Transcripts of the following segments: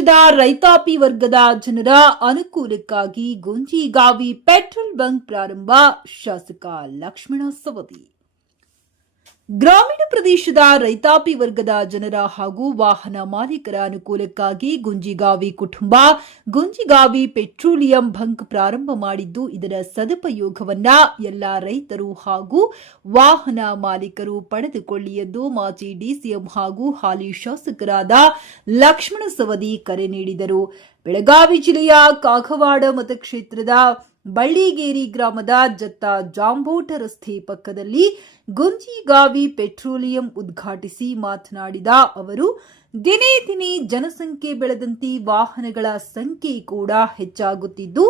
ಪ್ರದೇಶದ ರೈತಾಪಿ ವರ್ಗದ ಜನರ ಅನುಕೂಲಕ್ಕಾಗಿ ಗುಂಜಿಗಾವಿ ಪೆಟ್ರೋಲ್ ಬಂಕ್ ಪ್ರಾರಂಭ. ಶಾಸಕ ಲಕ್ಷ್ಮಣ ಸವದಿ. ಗ್ರಾಮೀಣ ಪ್ರದೇಶದ ರೈತಾಪಿ ವರ್ಗದ ಜನರ ಹಾಗೂ ವಾಹನ ಮಾಲೀಕರ ಅನುಕೂಲಕ್ಕಾಗಿ ಗುಂಜಿಗಾವಿ ಕುಟುಂಬ ಗುಂಜಿಗಾವಿ ಪೆಟ್ರೋಲಿಯಂ ಬಂಕ್ ಪ್ರಾರಂಭ ಮಾಡಿದ್ದು, ಇದರ ಸದುಪಯೋಗವನ್ನ ಎಲ್ಲ ರೈತರು ಹಾಗೂ ವಾಹನ ಮಾಲೀಕರು ಪಡೆದುಕೊಳ್ಳಿ ಎಂದು ಮಾಜಿ ಡಿಸಿಎಂ ಹಾಗೂ ಹಾಲಿ ಶಾಸಕರಾದ ಲಕ್ಷ್ಮಣ ಸವದಿ ಕರೆ ನೀಡಿದರು. ಬೆಳಗಾವಿ ಜಿಲ್ಲೆಯ ಕಾಗವಾಡ ಮತಕ್ಷೇತ್ರದ ಬಳ್ಳಿಗೇರಿ ಗ್ರಾಮದ ಜತ್ತ ಜಾಂಬೋಟ ರಸ್ತೆ ಪಕ್ಕದಲ್ಲಿ ಗುಂಜಿಗಾವಿ ಪೆಟ್ರೋಲಿಯಂ ಉದ್ಘಾಟಿಸಿ ಮಾತನಾಡಿದ ಅವರು, ದಿನೇ ದಿನೇ ಜನಸಂಖ್ಯೆ ಬೆಳೆದಂತೆ ವಾಹನಗಳ ಸಂಖ್ಯೆ ಕೂಡ ಹೆಚ್ಚಾಗುತ್ತಿದ್ದು,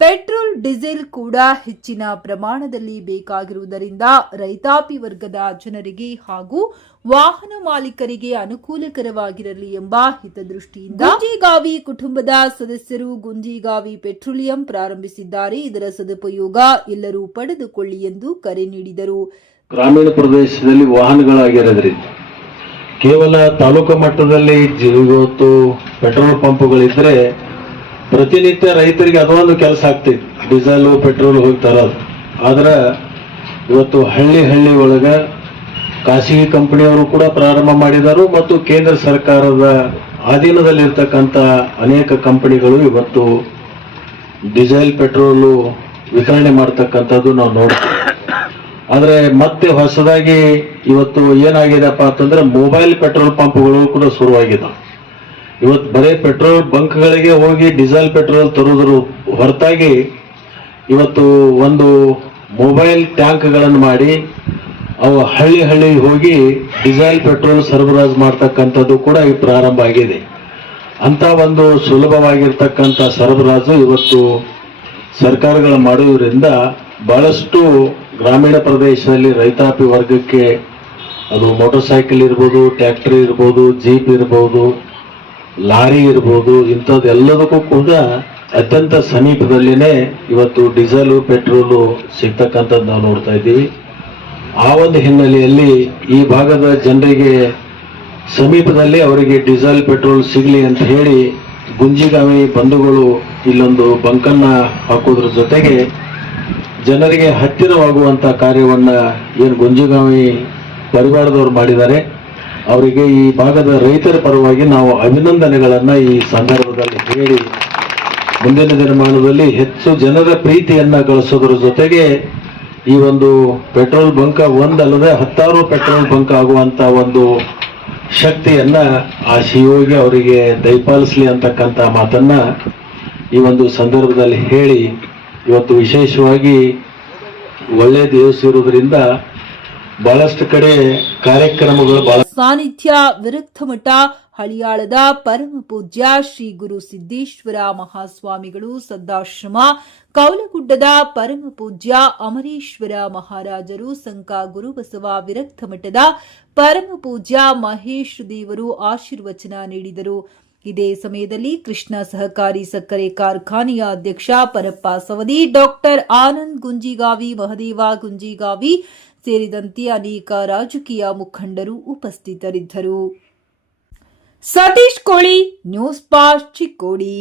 ಪೆಟ್ರೋಲ್ ಡೀಸೆಲ್ ಕೂಡ ಹೆಚ್ಚಿನ ಪ್ರಮಾಣದಲ್ಲಿ ಬೇಕಾಗಿರುವುದರಿಂದ ರೈತಾಪಿ ವರ್ಗದ ಜನರಿಗೆ ಹಾಗೂ ವಾಹನ ಮಾಲೀಕರಿಗೆ ಅನುಕೂಲಕರವಾಗಿರಲಿ ಎಂಬ ಹಿತದೃಷ್ಟಿಯಿಂದ ಗುಂಜಿಗಾವಿ ಕುಟುಂಬದ ಸದಸ್ಯರು ಗುಂಜಿಗಾವಿ ಪೆಟ್ರೋಲಿಯಂ ಪ್ರಾರಂಭಿಸಿದ್ದಾರೆ. ಇದರ ಸದುಪಯೋಗ ಎಲ್ಲರೂ ಪಡೆದುಕೊಳ್ಳಿ ಎಂದು ಕರೆ ನೀಡಿದರು. ಗ್ರಾಮೀಣ ಪ್ರದೇಶದಲ್ಲಿ ವಾಹನಗಳಾಗಿರೋದ್ರಿಂದ ಕೇವಲ ತಾಲೂಕು ಮಟ್ಟದಲ್ಲಿ ಇವತ್ತು ಪೆಟ್ರೋಲ್ ಪಂಪ್ಗಳಿದ್ರೆ ಪ್ರತಿನಿತ್ಯ ರೈತರಿಗೆ ಅದೊಂದು ಕೆಲಸ ಆಗ್ತಿತ್ತು, ಡೀಸೆಲ್ ಪೆಟ್ರೋಲ್ ಹೋಗಿ ತರೋದು. ಆದ್ರೆ ಇವತ್ತು ಹಳ್ಳಿ ಒಳಗ ಖಾಸಗಿ ಕಂಪನಿಯವರು ಕೂಡ ಪ್ರಾರಂಭ ಮಾಡಿದರು ಮತ್ತು ಕೇಂದ್ರ ಸರ್ಕಾರದ ಅಧೀನದಲ್ಲಿರ್ತಕ್ಕಂಥ ಅನೇಕ ಕಂಪನಿಗಳು ಇವತ್ತು ಡೀಸೆಲ್ ಪೆಟ್ರೋಲು ವಿತರಣೆ ಮಾಡ್ತಕ್ಕಂಥದ್ದು ನಾವು ನೋಡ್ತೀವಿ. ಆದರೆ ಮತ್ತೆ ಹೊಸದಾಗಿ ಇವತ್ತು ಏನಾಗಿದೆಪ್ಪ ಅಂತಂದ್ರೆ ಮೊಬೈಲ್ ಪೆಟ್ರೋಲ್ ಪಂಪ್ಗಳು ಕೂಡ ಶುರುವಾಗಿದ್ದಾವೆ. ಇವತ್ತು ಬರೀ ಪೆಟ್ರೋಲ್ ಬಂಕ್ಗಳಿಗೆ ಹೋಗಿ ಡೀಸೆಲ್ ಪೆಟ್ರೋಲ್ ತರುವುದರ ಹೊರತಾಗಿ ಇವತ್ತು ಒಂದು ಮೊಬೈಲ್ ಟ್ಯಾಂಕ್ಗಳನ್ನು ಮಾಡಿ ಅವು ಹಳ್ಳಿ ಹೋಗಿ ಡೀಸೆಲ್ ಪೆಟ್ರೋಲ್ ಸರಬರಾಜು ಮಾಡ್ತಕ್ಕಂಥದ್ದು ಕೂಡ ಈಗ ಪ್ರಾರಂಭ ಆಗಿದೆ. ಅಂತ ಒಂದು ಸುಲಭವಾಗಿರ್ತಕ್ಕಂಥ ಸರಬರಾಜು ಇವತ್ತು ಸರ್ಕಾರಗಳು ಮಾಡುವುದರಿಂದ ಬಹಳಷ್ಟು ಗ್ರಾಮೀಣ ಪ್ರದೇಶದಲ್ಲಿ ರೈತಾಪಿ ವರ್ಗಕ್ಕೆ ಅದು ಮೋಟಾರ್ ಸೈಕಲ್ ಇರ್ಬೋದು, ಟ್ರ್ಯಾಕ್ಟರ್ ಇರ್ಬೋದು, ಜೀಪ್ ಇರ್ಬೋದು, ಲಾರಿ ಇರ್ಬೋದು, ಇಂಥದ್ದೆಲ್ಲದಕ್ಕೂ ಕೂಡ ಅತ್ಯಂತ ಸಮೀಪದಲ್ಲಿನೇ ಇವತ್ತು ಡೀಸೆಲ್ ಪೆಟ್ರೋಲು ಸಿಗ್ತಕ್ಕಂಥದ್ದು ನಾವು ನೋಡ್ತಾ ಇದ್ದೀವಿ. ಆ ಒಂದು ಹಿನ್ನೆಲೆಯಲ್ಲಿ ಈ ಭಾಗದ ಜನರಿಗೆ ಸಮೀಪದಲ್ಲಿ ಅವರಿಗೆ ಡೀಸೆಲ್ ಪೆಟ್ರೋಲ್ ಸಿಗಲಿ ಅಂತ ಹೇಳಿ ಗುಂಜಿಗಾವಿ ಬಂಧುಗಳು ಇಲ್ಲೊಂದು ಬಂಕನ್ನ ಹಾಕೋದ್ರ ಜೊತೆಗೆ ಜನರಿಗೆ ಹತ್ತಿರವಾಗುವಂತ ಕಾರ್ಯವನ್ನ ಏನು ಗುಂಜಿಗಾವಿ ಪರಿವಾರದವರು ಮಾಡಿದ್ದಾರೆ, ಅವರಿಗೆ ಈ ಭಾಗದ ರೈತರ ಪರವಾಗಿ ನಾವು ಅಭಿನಂದನೆಗಳನ್ನ ಈ ಸಂದರ್ಭದಲ್ಲಿ ಹೇಳಿ ಮುಂದಿನ ದಿನಮಾನದಲ್ಲಿ ಹೆಚ್ಚು ಜನರ ಪ್ರೀತಿಯನ್ನ ಗಳಿಸೋದ್ರ ಜೊತೆಗೆ ಈ ಒಂದು ಪೆಟ್ರೋಲ್ ಬಂಕ್ ಒಂದಲ್ಲದೆ 10 ಪೆಟ್ರೋಲ್ ಬಂಕ್ ಆಗುವಂತ ಒಂದು ಶಕ್ತಿಯನ್ನ ಆ ಶಿವೋಗಿ ಅವರಿಗೆ ದಯಪಾಲಿಸಲಿ ಅಂತಕ್ಕಂಥ ಮಾತನ್ನ ಈ ಒಂದು ಸಂದರ್ಭದಲ್ಲಿ ಹೇಳಿ, ಇವತ್ತು ವಿಶೇಷವಾಗಿ ಒಳ್ಳೆ ದಿವಸ ಇರುವುದರಿಂದ ಬಹಳಷ್ಟು ಕಡೆ ಕಾರ್ಯಕ್ರಮಗಳು ಸಾನ್ನಿಧ್ಯ ವಿರಕ್ತ ಮಠ ಹಳಿಯಾಳದ ಪರಮ ಪೂಜ್ಯ ಶ್ರೀ ಗುರು ಸಿದ್ದೇಶ್ವರ ಮಹಾಸ್ವಾಮಿಗಳು, ಸದ್ದಾಶ್ರಮ ಕೌಲಗುಡ್ಡದ ಪರಮ ಪೂಜ್ಯ ಅಮರೇಶ್ವರ ಮಹಾರಾಜರು, ಸಂಕ ಗುರುಬಸವ ವಿರಕ್ತ ಮಠದ ಪರಮ ಪೂಜ್ಯ ಮಹೇಶ್ ದೇವರು ಆಶೀರ್ವಚನ ನೀಡಿದರು. ಇದೇ ಸಮಯದಲ್ಲಿ ಕೃಷ್ಣ ಸಹಕಾರಿ ಸಕ್ಕರೆ ಕಾರ್ಖಾನೆಯ ಅಧ್ಯಕ್ಷ ಪರಪ್ಪ ಸವದಿ, ಡಾಕ್ಟರ್ ಆನಂದ್ ಗುಂಜಿಗಾವಿ, ಮಹದೇವ ಗುಂಜಿಗಾವಿ ಸೇರಿದಂತೆ ಅನೇಕ ರಾಜಕೀಯ ಮುಖಂಡರು ಉಪಸ್ಥಿತರಿದ್ದರು. ಸತೀಶ್ ಕೋಳಿ, ನ್ಯೂಸ್ ಪಾಸ್ಟ್, ಚಿಕ್ಕೋಡಿ.